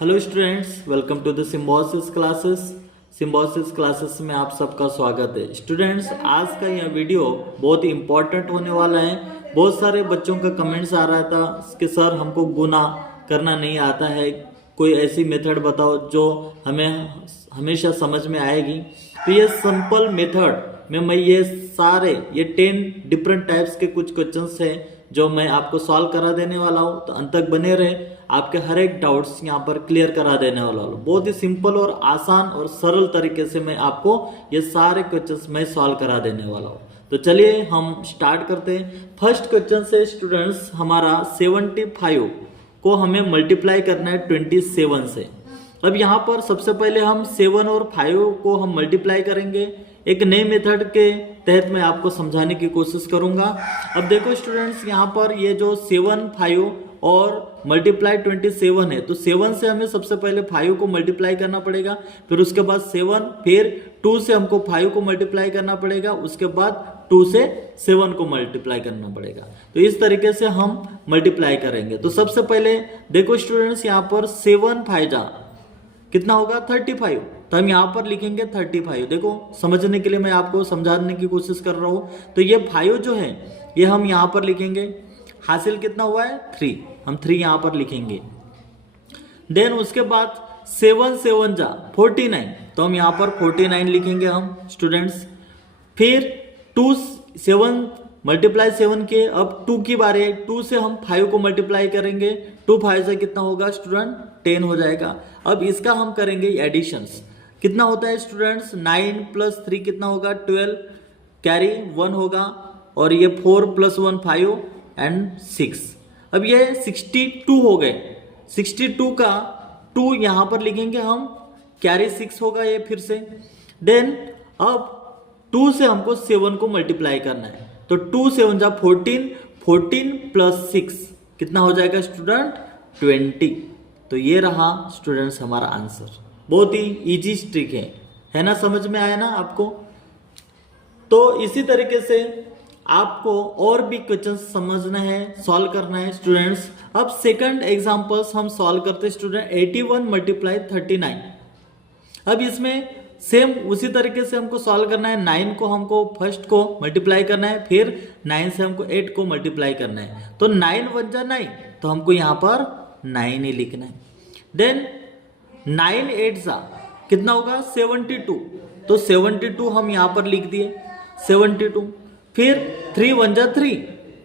Hello students, welcome to the Symbiosis classes. Symbiosis classes में आप सबका स्वागत है। स्टूडेंट्स, आज का यह वीडियो बहुत ही इम्पोर्टेंट होने वाला है। बहुत सारे बच्चों का कमेंट्स आ रहा था कि सर हमको गुना करना नहीं आता है, कोई ऐसी मेथड बताओ जो हमें हमेशा समझ में आएगी। तो ये सिंपल मेथड में मैं ये 10 डिफरेंट टाइप्स के कुछ क्वेश्चंस हैं जो मैं आपको सॉल्व करा देने वाला हूँ। तो अंत तक बने रहे, आपके हर एक डाउट्स यहाँ पर क्लियर करा देने वाला हूँ। बहुत ही सिंपल और आसान और सरल तरीके से मैं आपको ये सारे क्वेश्चंस मैं सॉल्व करा देने वाला हूँ। तो चलिए हम स्टार्ट करते हैं। फर्स्ट क्वेश्चन से स्टूडेंट्स, हमारा 75 को हमें मल्टीप्लाई करना है 27 से। अब यहाँ पर सबसे पहले हम 7 और 5 को हम मल्टीप्लाई करेंगे। एक नए मेथड के तहत मैं आपको समझाने की कोशिश करूंगा। अब देखो स्टूडेंट्स, यहाँ पर ये जो 7, 5 और मल्टीप्लाई 27 है, तो 7 से हमें सबसे पहले 5 को मल्टीप्लाई करना पड़ेगा, फिर उसके बाद 7, फिर 2 से हमको 5 को मल्टीप्लाई करना पड़ेगा, उसके बाद 2 से 7 को मल्टीप्लाई करना पड़ेगा। तो इस तरीके से हम मल्टीप्लाई करेंगे। तो सबसे पहले देखो स्टूडेंट्स, यहाँ पर 7 5 जा कितना होगा 35, तो हम यहाँ पर लिखेंगे 35। देखो समझने के लिए मैं आपको समझाने की कोशिश कर रहा हूँ। तो ये 5 जो है ये हम यहाँ पर लिखेंगे। हासिल कितना हुआ है 3, हम 3 यहाँ पर लिखेंगे। देन उसके बाद 7 7 जा 49, तो हम यहाँ पर 49 लिखेंगे हम स्टूडेंट्स। फिर 2 7 मल्टीप्लाई 7 के, अब 2 की बारी है। 2 से हम 5 को मल्टीप्लाई करेंगे। 2 5 से कितना होगा स्टूडेंट 10 हो जाएगा। अब इसका हम करेंगे एडिशंस। कितना होता है स्टूडेंट्स 9 + 3 कितना होगा 12, कैरी 1 होगा, और ये 4 + 1 5 एंड 6। अब ये 62 हो गए। 62 का 2 यहाँ पर लिखेंगे हम, कैरी 6 होगा ये फिर से। देन अब 2 से हमको 7 को मल्टीप्लाई करना है, तो 2 7 जा 14, 14 + 6 कितना हो जाएगा स्टूडेंट 20। तो ये रहा स्टूडेंट्स हमारा आंसर। बहुत ही इजी ट्रिक है ना, समझ में आया ना आपको। तो इसी तरीके से आपको और भी क्वेश्चन समझना है, सॉल्व करना है स्टूडेंट्स। अब सेकंड एग्जांपल्स हम सॉल्व करते हैं स्टूडेंट। 81 × 39। अब इसमें सेम उसी तरीके से हमको सॉल्व करना है। 9 को हमको फर्स्ट को मल्टीप्लाई करना है, फिर 9 से हमको 8 को मल्टीप्लाई करना है। तो 9 1 जा 9, तो हमको यहाँ पर 9 ही लिखना है। देन 9 8 जा कितना होगा 72, तो 72 हम यहाँ पर लिख दिए 72। फिर 3 1 जा 3,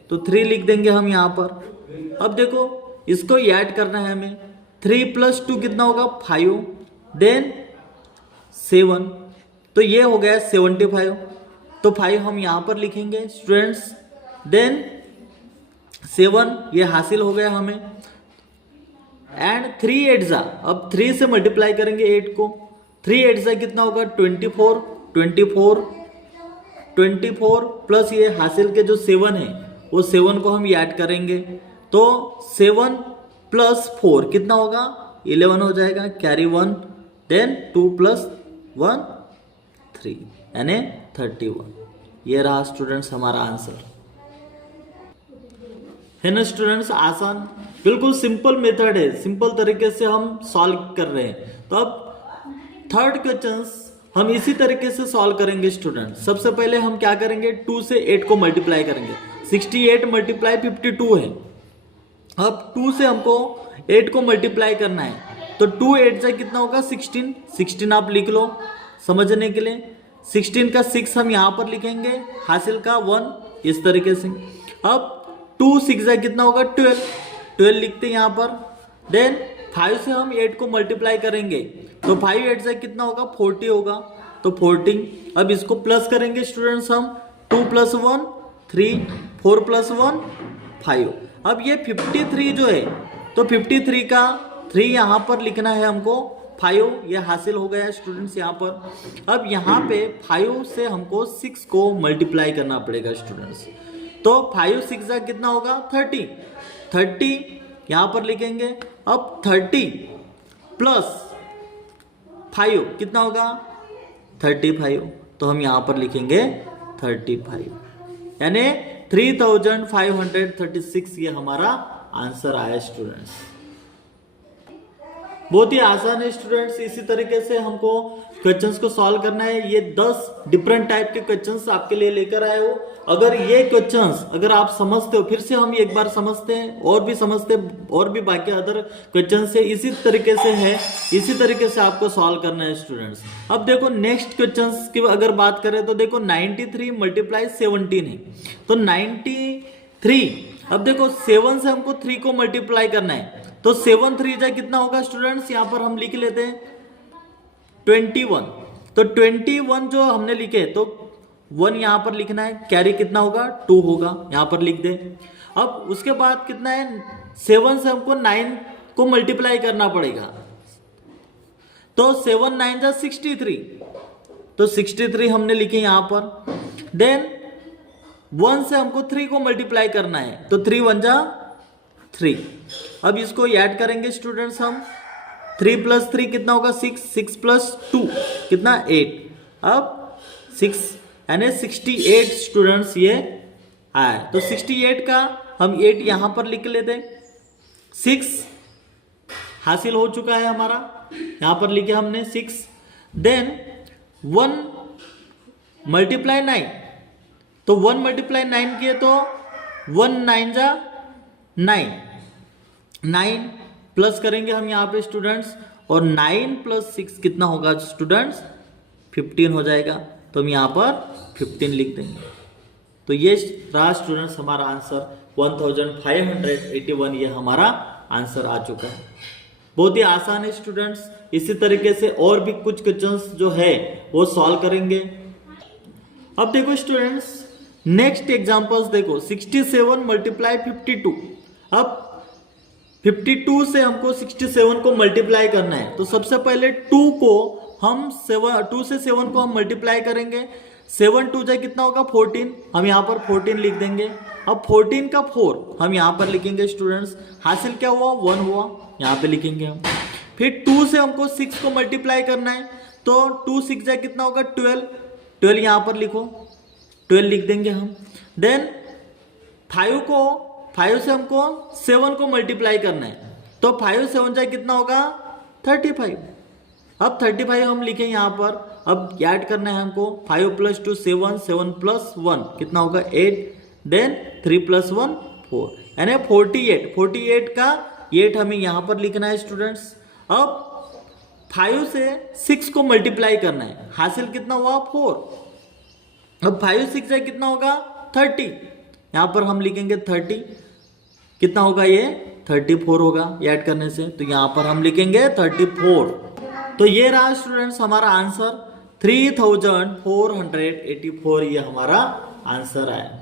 तो 3 लिख देंगे हम यहाँ पर। अब देखो इसको ऐड करना है हमें। 3 + 2 कितना होगा 5, देन 7, तो ये हो गया 75। तो 5 हम यहाँ पर लिखेंगे स्टूडेंट्स। देन 7 ये हासिल हो गया हमें। एंड 3 8 जा, अब 3 से मल्टीप्लाई करेंगे 8 को। 3 8 जा कितना होगा 24, 24 24 प्लस ये हासिल के जो 7 है वो 7 को हम ऐड करेंगे। तो 7 + 4 कितना होगा 11 हो जाएगा, कैरी 1। देन 2 + 1 3 यानी 31। ये रहा स्टूडेंट्स हमारा आंसर। है ना स्टूडेंट्स, आसान, बिल्कुल सिंपल मेथड है, सिंपल तरीके से हम सॉल्व कर रहे हैं। तो अब थर्ड क्वेश्चन हम इसी तरीके से सॉल्व करेंगे स्टूडेंट। सबसे पहले हम क्या करेंगे 2 से 8 को मल्टीप्लाई करेंगे। 68 × 52 है। अब 2 से हमको 8 को मल्टीप्लाई करना है, तो 2 8 जा कितना होगा 16, 16 आप लिख लो समझने के लिए। 16 का 6 हम यहाँ पर लिखेंगे, हासिल का 1, इस तरीके से। अब 2 6 जा कितना होगा 12, 12 लिखते हैं यहाँ पर। देन 5 से हम 8 को मल्टीप्लाई करेंगे, तो 5 8 जा कितना होगा 40 होगा, तो 14। अब इसको प्लस करेंगे स्टूडेंट्स हम। 2 + 1 3, 4 + 1 5। अब ये 53 जो है, तो 53 का 3 यहाँ पर लिखना है हमको, 5 ये हासिल हो गया स्टूडेंट्स यहाँ पर। अब यहाँ पे 5 से हमको 6 को मल्टीप्लाई करना पड़ेगा स्टूडेंट्स। तो 5 6 जा कितना होगा 30, 30 यहाँ पर लिखेंगे। अब 30 + 5 कितना होगा 35, तो हम यहाँ पर लिखेंगे 35, यानी 3536 ये हमारा आंसर आया स्टूडेंट्स। बहुत ही आसान है स्टूडेंट्स। इसी तरीके से हमको क्वेश्चंस को सॉल्व करना है। ये 10 डिफरेंट टाइप के क्वेश्चंस आपके लिए लेकर आए हो। अगर ये क्वेश्चंस अगर आप समझते हो, फिर से हम एक बार समझते हैं और भी समझते हैं, और भी बाकी अदर क्वेश्चंस है इसी तरीके से है, इसी तरीके से आपको सॉल्व करना है स्टूडेंट्स। अब देखो नेक्स्ट क्वेश्चंस की अगर बात करें तो देखो 93 मल्टीप्लाई 17 है, तो 93, अब देखो 7 से हमको 3 को मल्टीप्लाई करना है, तो 7 3 जा कितना होगा स्टूडेंट्स, यहां पर हम लिख लेते हैं 21। तो 21 जो हमने लिखे तो 1 यहां पर लिखना है, कैरी कितना होगा 2 होगा, यहां पर लिख दे। अब उसके बाद कितना है, 7 से हमको 9 को मल्टीप्लाई करना पड़ेगा, तो 7 9 जा 63, तो 63 हमने लिखे यहां पर। देन 1 से हमको 3 को मल्टीप्लाई करना है, तो 3 1 जा 3। अब इसको ऐड करेंगे स्टूडेंट्स हम, 3 + 3 कितना होगा 6, 6 + 2 कितना 8। अब 6 यानी 68 स्टूडेंट्स ये आए, तो 68 का हम 8 यहां पर लिख लेते, 6 हासिल हो चुका है हमारा, यहां पर लिखे हमने 6। देन 1 मल्टीप्लाई 9, तो 1 मल्टीप्लाई 9 किए तो 1 9 जा 9, 9 प्लस करेंगे हम यहाँ पे स्टूडेंट्स, और 9 + 6 कितना होगा स्टूडेंट्स 15 हो जाएगा, तो हम यहाँ पर 15 लिख देंगे। तो ये रहा स्टूडेंट्स हमारा आंसर 1581, ये हमारा आंसर आ चुका है। बहुत ही आसान है स्टूडेंट्स। इसी तरीके से और भी कुछ क्वेश्चंस जो है वो सॉल्व करेंगे। अब देखो स्टूडेंट्स नेक्स्ट एग्जांपल्स देखो, 67 मल्टीप्लाई 52। अब 52 से हमको 67 को मल्टीप्लाई करना है, तो सबसे पहले 2 को हम 2 से 7 को हम मल्टीप्लाई करेंगे, 7 2 जा कितना होगा 14, हम यहाँ पर 14 लिख देंगे। अब 14 का 4 हम यहाँ पर लिखेंगे स्टूडेंट्स, हासिल क्या हुआ 1 हुआ, यहाँ पे लिखेंगे हम। फिर 2 से हमको 6 को मल्टीप्लाई करना है, तो 2 6 जा कितना होगा 12, 12 यहाँ पर लिखो, 12 लिख देंगे हम। देन 5 से हमको 7 को मल्टीप्लाई करना है, तो 5 7 जा कितना होगा 35। अब 35 हम लिखें यहाँ पर, अब ऐड करना है हमको, 5 + 2 7, 7 + 1 कितना होगा 8, देन 3 + 1 4, यानी 48। 48 का 8 हमें यहाँ पर लिखना है स्टूडेंट्स। अब 5 से 6 को मल्टीप्लाई करना है, हासिल कितना हुआ 4। अब 5 6 जा कितना होगा 30, यहाँ पर हम लिखेंगे 30, कितना होगा ये 34 होगा ऐड करने से, तो यहाँ पर हम लिखेंगे 34। तो ये रहा स्टूडेंट्स हमारा आंसर 3484, ये हमारा आंसर है।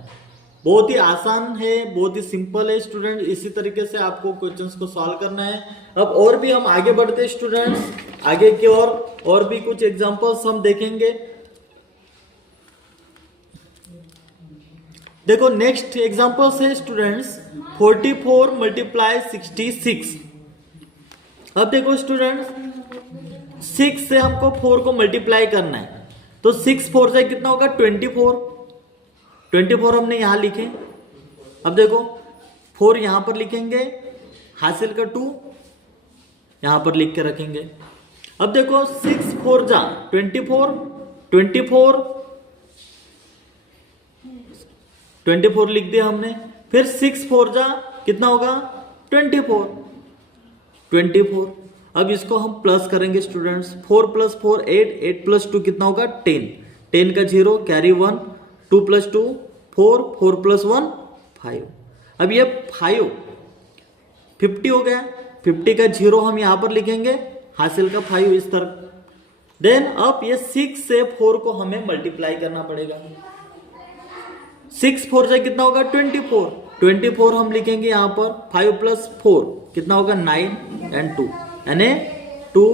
बहुत ही आसान है, बहुत ही सिंपल है स्टूडेंट। इसी तरीके से आपको क्वेश्चंस को सॉल्व करना है। अब और भी हम आगे बढ़ते हैं स्टूडेंट्स, आगे की और भी कुछ एग्जांपल्स हम देखेंगे। देखो नेक्स्ट एग्जांपल्स है स्टूडेंट्स 44 मल्टीप्लाई 66। अब देखो स्टूडेंट्स 6 से हमको 4 को मल्टीप्लाई करना है, तो 6 4 से कितना होगा 24 हमने यहां लिखे। अब देखो 4 यहां पर लिखेंगे, हासिल का 2 यहां पर लिख के रखेंगे। अब देखो 6 4 जा 24 लिख दिया हमने। फिर 6 4 जा कितना होगा 24। अब इसको हम प्लस करेंगे स्टूडेंट्स, 4 + 4 8, 8 + 2 कितना होगा 10, 10 का 0 कैरी 1, 2 + 2 4, 4 + 1 5। अब ये 5 50 हो गया, 50 का 0 हम यहां पर लिखेंगे, हासिल का 5 इस तरह। देन अब ये 6 से 4 को हमें मल्टीप्लाई करना पड़ेगा, 6 4 से कितना होगा 24 हम लिखेंगे यहां पर। 5 + 4 कितना होगा 9 and 2, यानी 2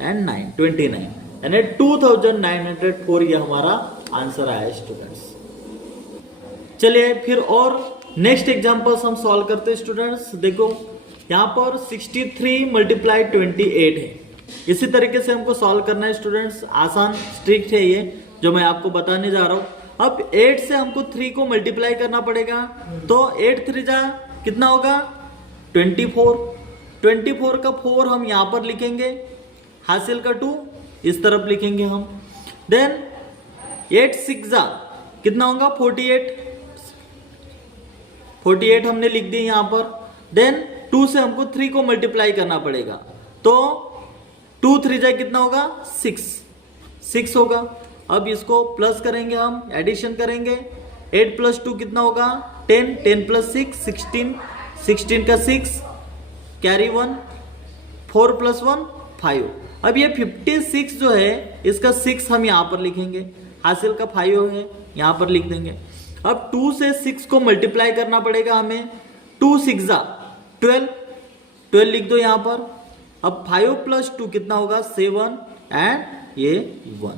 and 9 29, यानी 2904 ये हमारा आंसर आया स्टूडेंट्स। चलिए फिर और नेक्स्ट एग्जांपल्स हम सॉल्व करते हैं स्टूडेंट्स। देखो यहाँ पर 63 मल्टीप्लाई 28 है। इसी तरीके से हमको सॉल्व करना है स्टूडेंट्स, आसान स्ट्रिक्ट है ये जो मैं आपको बताने जा रहा हूं। अब 8 से हमको 3 को मल्टीप्लाई करना पड़ेगा, तो 8 3 जा कितना होगा 24, 24 का 4 हम यहाँ पर लिखेंगे, हासिल का 2 इस तरफ लिखेंगे हम। देन 8 6 कितना होगा 48 हमने लिख दिए यहाँ पर। देन 2 से हमको 3 को मल्टीप्लाई करना पड़ेगा, तो 2 3 जा कितना होगा 6 होगा। अब इसको प्लस करेंगे हम, एडिशन करेंगे। 8 + 2 कितना होगा 10, 10 + 6 16, 16 का 6 कैरी 1, 4 + 1 5। अब ये 56 जो है इसका 6 हम यहाँ पर लिखेंगे, हासिल का 5 है यहाँ पर लिख देंगे। अब 2 से 6 को मल्टीप्लाई करना पड़ेगा हमें। 2 6 12 लिख दो यहाँ पर। अब 5 + 2 कितना होगा 7 एंड ये 1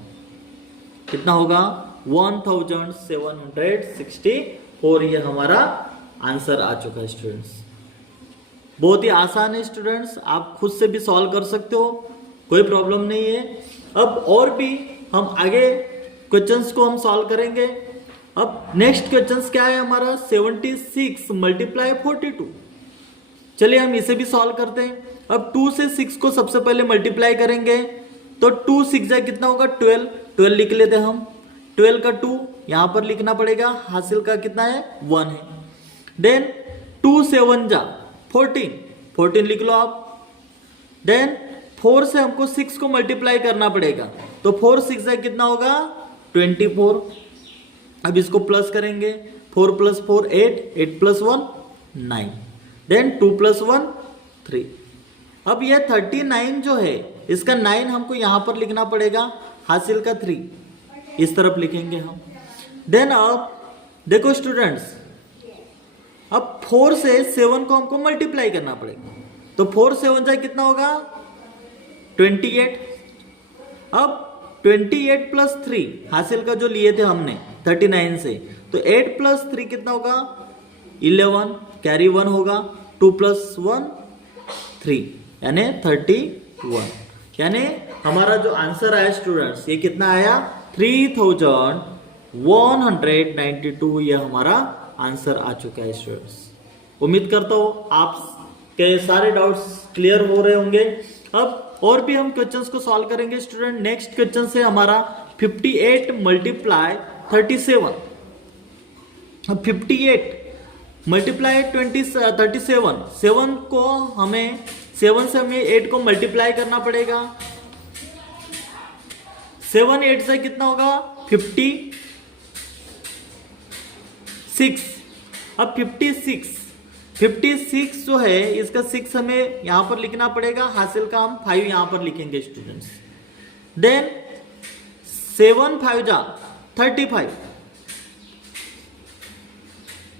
कितना होगा 1764। ये हमारा आंसर आ चुका है स्टूडेंट्स। बहुत ही आसान है स्टूडेंट्स, आप खुद से भी सॉल्व कर सकते हो, कोई प्रॉब्लम नहीं है। अब और भी हम आगे क्वेश्चंस को हम सॉल्व करेंगे। अब नेक्स्ट क्वेश्चंस क्या है हमारा 76 × 42। चलिए हम इसे भी सॉल्व करते हैं। अब 2 से 6 को सबसे पहले मल्टीप्लाई करेंगे, तो 2 6 जा कितना होगा 12 लिख लेते हैं हम। 12 का 2 यहां पर लिखना पड़ेगा, हासिल का कितना है 1 है। देन 2 7 जा 14 लिख लो आप। देन 4 से हमको 6 को मल्टीप्लाई करना पड़ेगा, तो 4 6 जा कितना होगा 24। अब इसको प्लस करेंगे, 4 + 4 8, 8 + 1 9, देन 2 + 1 3। अब ये 39 जो है इसका 9 हमको यहां पर लिखना पड़ेगा, हासिल का 3 इस तरफ लिखेंगे हम। देन अब देखो स्टूडेंट्स, अब 4 से 7 को हमको मल्टीप्लाई करना पड़ेगा, तो 4 7 जा कितना होगा 28। अब 28 + 3 हासिल का जो लिए थे हमने 39 से, तो 8 + 3 कितना होगा 11 कैरी 1 होगा। 2 + 1 3 यानी 31। यानी हमारा जो आंसर आया स्टूडेंट्स ये कितना आया 3192। ये हमारा आंसर आ चुका है स्टूडेंट्स। उम्मीद करता हूं आपके सारे डाउट्स क्लियर हो रहे होंगे। अब और भी हम क्वेश्चंस को सॉल्व करेंगे स्टूडेंट। नेक्स्ट क्वेश्चन से हमारा 58 × 37। अब 58 × 37, 7 को हमें 7 से हमें 8 को मल्टीप्लाई करना पड़ेगा। 7 8 से कितना होगा 56। अब 56 जो है इसका 6 हमें यहां पर लिखना पड़ेगा, हासिल का हम 5 यहां पर लिखेंगे स्टूडेंट्स। देन 7 5 जा 35।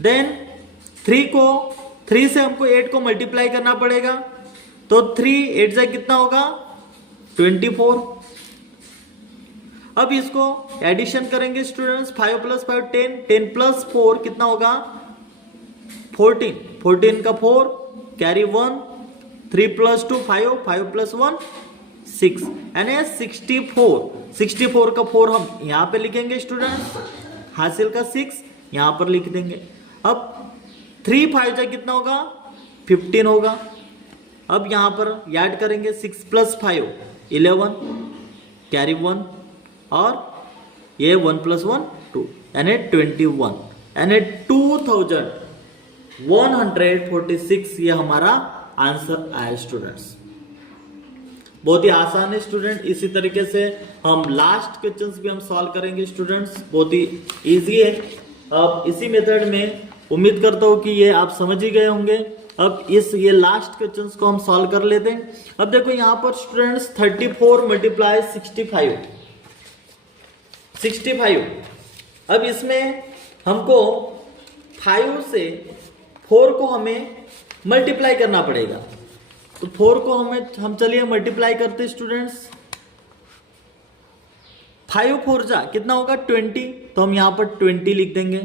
देन 3 से हमको 8 को मल्टीप्लाई करना पड़ेगा, तो 3 8 जा कितना होगा 24। अब इसको एडिशन करेंगे स्टूडेंट्स, 5 + 5 10, 10 + 4 कितना होगा 14 का 4 कैरी 1, 3 + 2 5, 5 + 1 6 यानी 64 का 4 हम यहां पे लिखेंगे स्टूडेंट्स, हासिल का 6 यहां पर लिख देंगे। अब 3 5 जा कितना होगा 15 होगा। अब यहां पर ऐड करेंगे 6 + 5 11 कैरी 1 और ये 1 + 1 2 यानी 21 यानी 2146 ये हमारा आंसर आया स्टूडेंट्स। बहुत ही आसान है स्टूडेंट। इसी तरीके से हम लास्ट क्वेश्चंस भी हम सॉल्व करेंगे स्टूडेंट्स, बहुत ही इजी है। अब इसी मेथड में उम्मीद करता हूं कि ये आप समझ ही गए होंगे। अब ये लास्ट क्वेश्चंस को हम सॉल्व कर लेते हैं। अब देखो यहां पर स्टूडेंट्स 34 × 65। अब इसमें हमको 5 से 4 को हमें मल्टीप्लाई करना पड़ेगा, तो 4 को हम चलिए मल्टीप्लाई करते स्टूडेंट्स। 5 4 जा कितना होगा 20, तो हम यहां पर 20 लिख देंगे।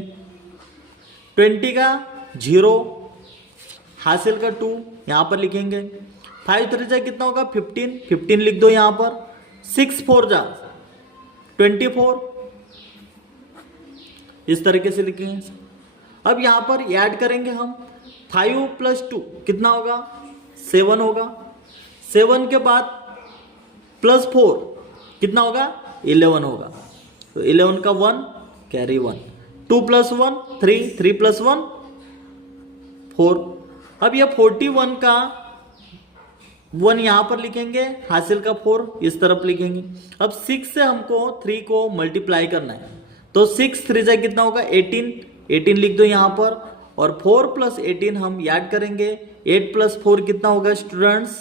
20 का 0 हासिल का 2 यहां पर लिखेंगे। 5 3 जा कितना होगा 15 लिख दो यहां पर। 6 4 जा 24 इस तरीके से लिखेंगे। अब यहां पर ऐड करेंगे हम 5 + 2 कितना होगा 7 होगा। 7 के बाद +4 कितना होगा? 11 होगा। तो 11 का 1 कैरी 1, 2 + 1 3, 3 + 1 4। अब ये 41 का 1 यहां पर लिखेंगे, हासिल का 4 इस तरफ लिखेंगे। अब 6 से हमको 3 को मल्टीप्लाई करना है, तो 6 3 जा कितना होगा? 18, 18 लिख दो यहां पर, और 4 + 18 हम याद करेंगे। 8 + 4 कितना होगा स्टूडेंट्स?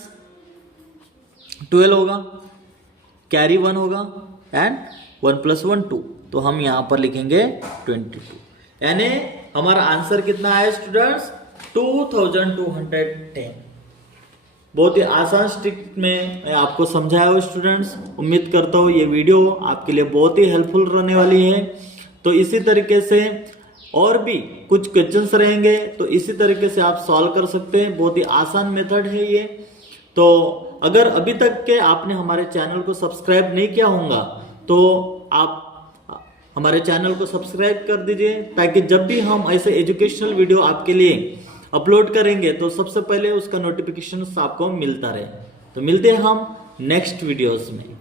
12 होगा, कैरी 1 होगा, एंड 1 + 1 2, तो हम यहां पर लिखेंगे 22। यानी हमारा आंसर कितना है स्टूडेंट्स? 2210। बहुत ही आसान स्ट्रिक में मैं आपको समझाया हूँ स्टूडेंट्स। उम्मीद करता हूँ ये वीडियो आपके लिए बहुत ही हेल्पफुल रहने वाली है। तो इसी तरीके से और भी कुछ क्वेश्चंस रहेंगे, तो इसी तरीके से आप सॉल्व कर सकते हैं। बहुत ही आसान मेथड है ये। तो अगर अभी तक के आपने हमारे चैनल को सब्सक्राइब नहीं किया होगा, तो आप हमारे चैनल को सब्सक्राइब कर दीजिए, ताकि जब भी हम ऐसे एजुकेशनल वीडियो आपके लिए अपलोड करेंगे तो सबसे पहले उसका नोटिफिकेशन आपको मिलता रहे। तो मिलते हैं हम नेक्स्ट वीडियोस में।